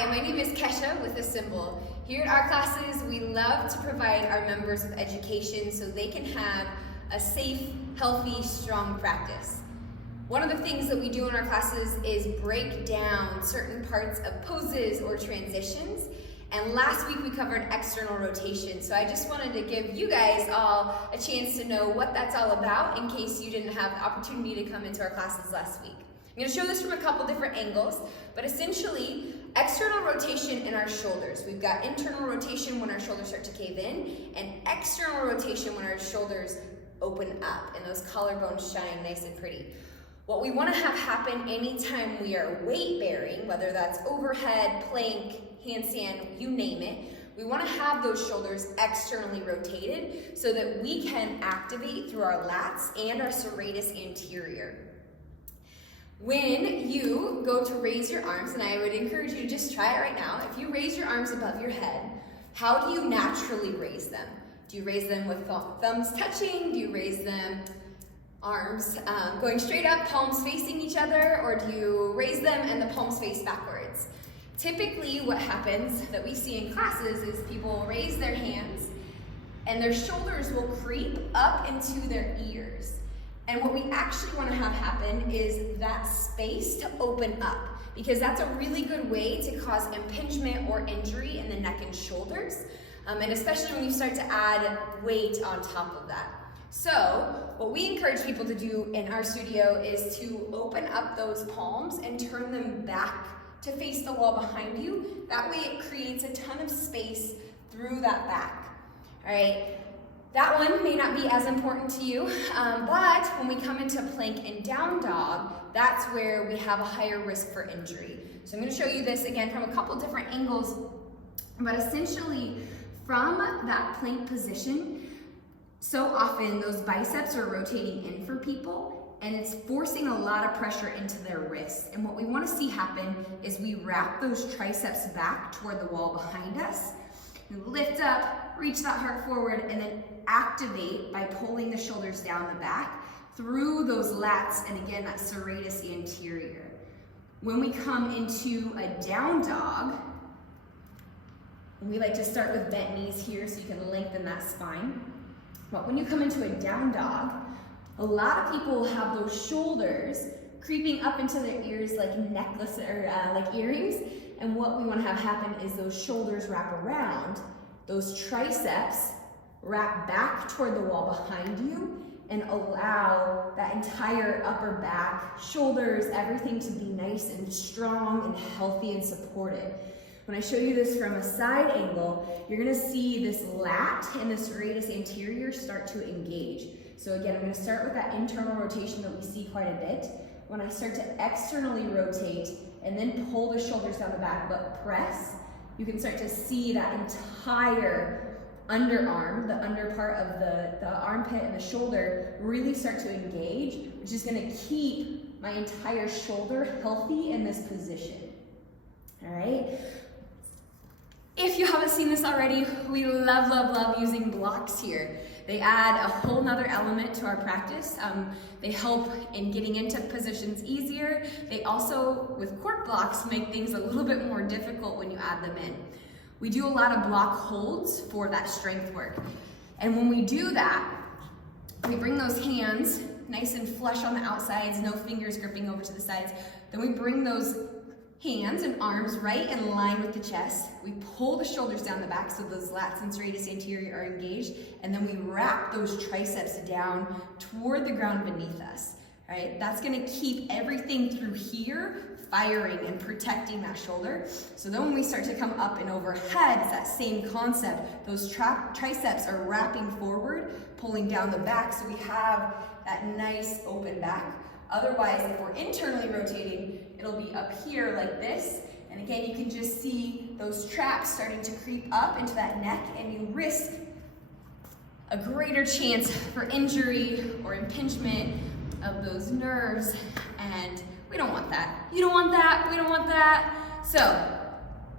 Hi, my name is Kesha with a symbol. Here at our classes, we love to provide our members with education so they can have a safe, healthy, strong practice. One of the things that we do in our classes is break down certain parts of poses or transitions. And last week we covered external rotation. So I just wanted to give you guys all a chance to know what that's all about in case you didn't have the opportunity to come into our classes last week. I'm going to show this from a couple different angles, but essentially external rotation in our shoulders. We've got internal rotation when our shoulders start to cave in, and external rotation when our shoulders open up and those collarbones shine nice and pretty. What we want to have happen anytime we are weight bearing, whether that's overhead, plank, handstand, you name it, we want to have those shoulders externally rotated so that we can activate through our lats and our serratus anterior. When you go to raise your arms, and I would encourage you to just try it right now, if you raise your arms above your head, how do you naturally raise them? Do you raise them with thumbs touching? Do you raise them arms going straight up, palms facing each other, or do you raise them and the palms face backwards? Typically what happens that we see in classes is people raise their hands and their shoulders will creep up into their ears. And what we actually want to have happen is that space to open up, because that's a really good way to cause impingement or injury in the neck and shoulders, and especially when you start to add weight on top of that. So what we encourage people to do in our studio is to open up those palms and turn them back to face the wall behind you. That way it creates a ton of space through that back. All right. That one may not be as important to you, but when we come into plank and down dog, that's where we have a higher risk for injury. So I'm going to show you this again from a couple different angles, but essentially from that plank position, so often those biceps are rotating in for people and it's forcing a lot of pressure into their wrists. And what we want to see happen is we wrap those triceps back toward the wall behind us. You lift up, reach that heart forward, and then activate by pulling the shoulders down the back through those lats, and again, that serratus anterior. When we come into a down dog, we like to start with bent knees here so you can lengthen that spine. But when you come into a down dog, a lot of people will have those shoulders creeping up into their ears like necklace or like earrings. And what we want to have happen is those shoulders wrap around, those triceps wrap back toward the wall behind you and allow that entire upper back, shoulders, everything to be nice and strong and healthy and supported. When I show you this from a side angle, you're going to see this lat and the serratus anterior start to engage. So again, I'm going to start with that internal rotation that we see quite a bit. When I start to externally rotate and then pull the shoulders down the back, but press, you can start to see that entire underarm, the under part of the armpit and the shoulder really start to engage, which is going to keep my entire shoulder healthy in this position. All right. If you haven't seen this already, we love using blocks here. They add a whole nother element to our practice. They help in getting into positions easier. They also, with cork blocks, make things a little bit more difficult when you add them in. We do a lot of block holds for that strength work. And when we do that, we bring those hands nice and flush on the outsides, no fingers gripping over to the sides. Then we bring those hands and arms right in line with the chest. We pull the shoulders down the back so those lats and serratus anterior are engaged, and then we wrap those triceps down toward the ground beneath us. All right, that's going to keep everything through here firing and protecting that shoulder. So then when we start to come up and overhead, it's that same concept. Those triceps are wrapping forward, pulling down the back, so we have that nice open back. Otherwise, if we're internally rotating, it'll be up here like this. And again, you can just see those traps starting to creep up into that neck, and you risk a greater chance for injury or impingement of those nerves. And we don't want that. You don't want that, we don't want that. So,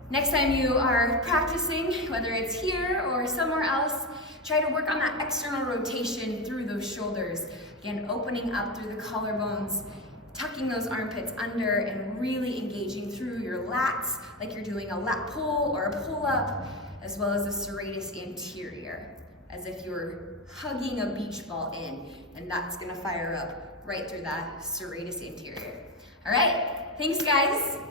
next time you are practicing, whether it's here or somewhere else, try to work on that external rotation through those shoulders. Again, opening up through the collarbones, tucking those armpits under and really engaging through your lats like you're doing a lat pull or a pull up, as well as the serratus anterior, as if you're hugging a beach ball in, and that's gonna fire up right through that serratus anterior. All right, thanks guys.